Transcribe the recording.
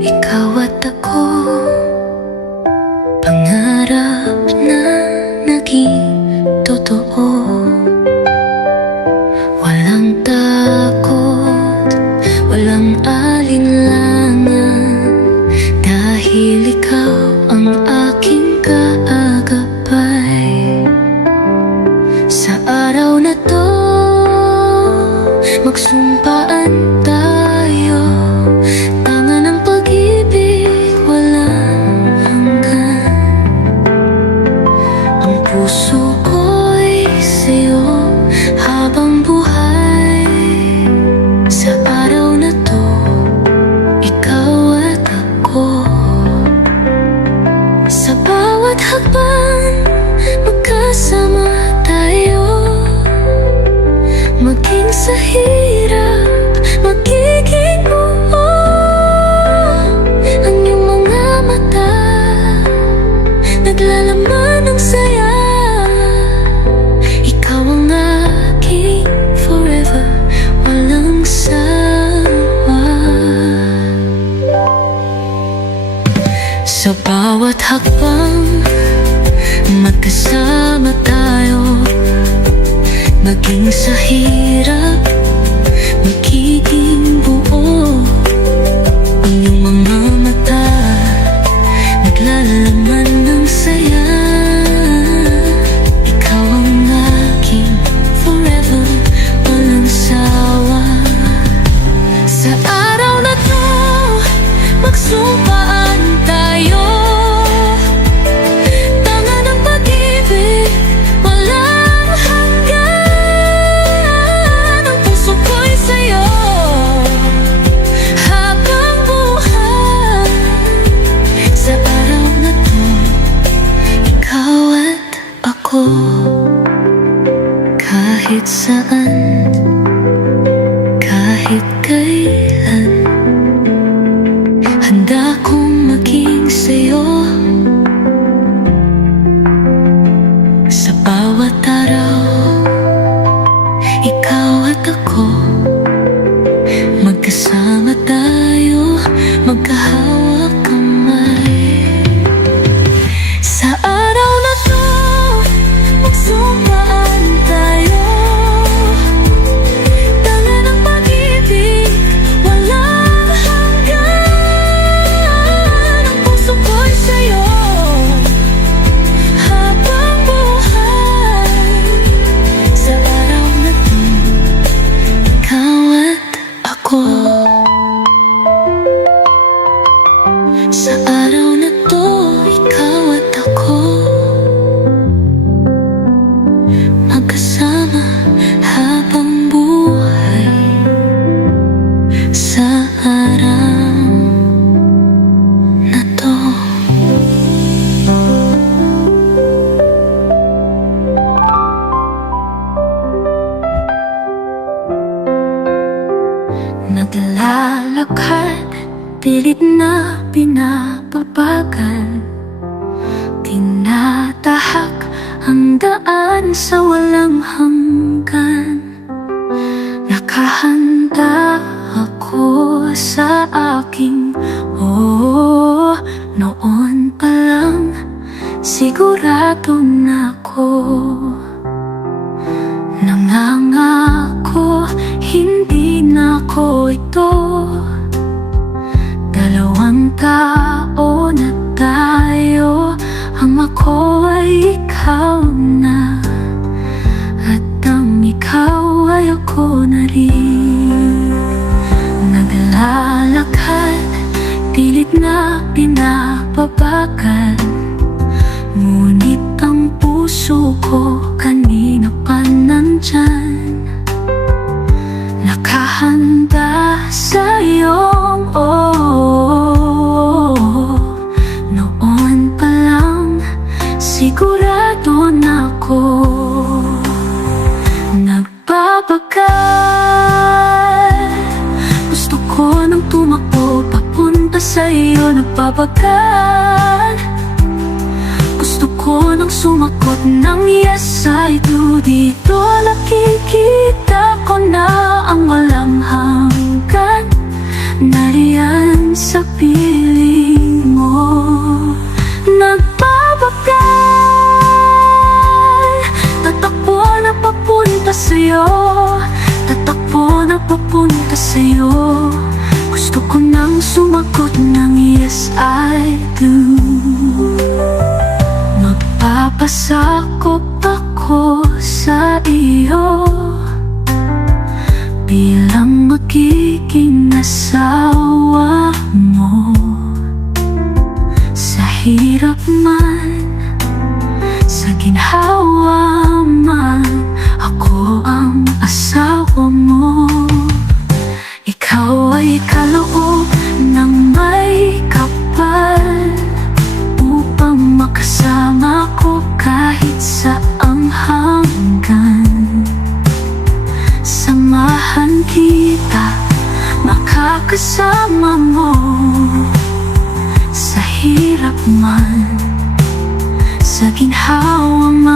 ikaw at ako, pangarap na naging totoo. Walang takot, walang alinlangan, dahil ikaw ang aking kaagapay. Sa araw na to, magsumpaan tayo, tanga ng pag-ibig, walang hanggan. Ang puso ko'y sa'yo habang buhay. Sa araw na to, ikaw at ako. Sa bawat hakbang, magkasama tayo. Maging sa hirap, magiging buo ang iyong mga mata, naglalaman ng saya. Ikaw ang aking forever, walang sawa. Sa bawat hakbang, magkasama tayo. Maging sa hirap, magiging buo ang iyong mga mata, naglalaman ng saya. Ikaw ang aking forever, walang sawa. Sa araw na to, magsumpaan tayo, tanga ng pag-ibig, walang hanggan. Ang puso ko'y sa'yo habang buhay. Sa araw na to, ikaw at ako. Kahit saan, kahit kailan, handa kong maging sa'yo. Sa bawat araw, ikaw at ako, magkasama tayo, magkahawak kamay. Sa araw na to, magsumpaan tayo, tanga ng pag-ibig, walang hanggan. Ang puso ko'y sa'yo habang buhay. Sa araw na to, ikaw at ako. Sa araw na to, ikaw at ako, magkasama habang buhay. Sa araw na to. Naglalakad, pilit na pinapabagal, tinatahak ang daan sa walang hanggan. Nakahanda ako sa aking noon pa lang, sigurado na ako. Nangangako, hindi na ako ito, dalawang tao na tayo. Ang ako ay ikaw na, at ang ikaw ay ako na rin. Naglalakad, pilit na pinapabagal, ngunit ang puso ko kanina pa nandyan. Nakahanda sa iyong noon pa lang, sigurado na ako. Nagbabagal, gusto ko nang tumakbo papunta sa iyo. Nagbabagal, gusto ko nang sumagot ng yes I do. Dito nakikita ko na ang walang hanggan, nariyan sa piling. Magpapasakop ako sa iyo bilang magiging asawa mo. Sa hirap man, sa ginhawa man, ako ang asawa mo. Ikaw ay kaloob ng may kapal upang makasama ko kahit saang hanggan. Samahan kita, makakasama mo sa hirap man, sa ginhawa man.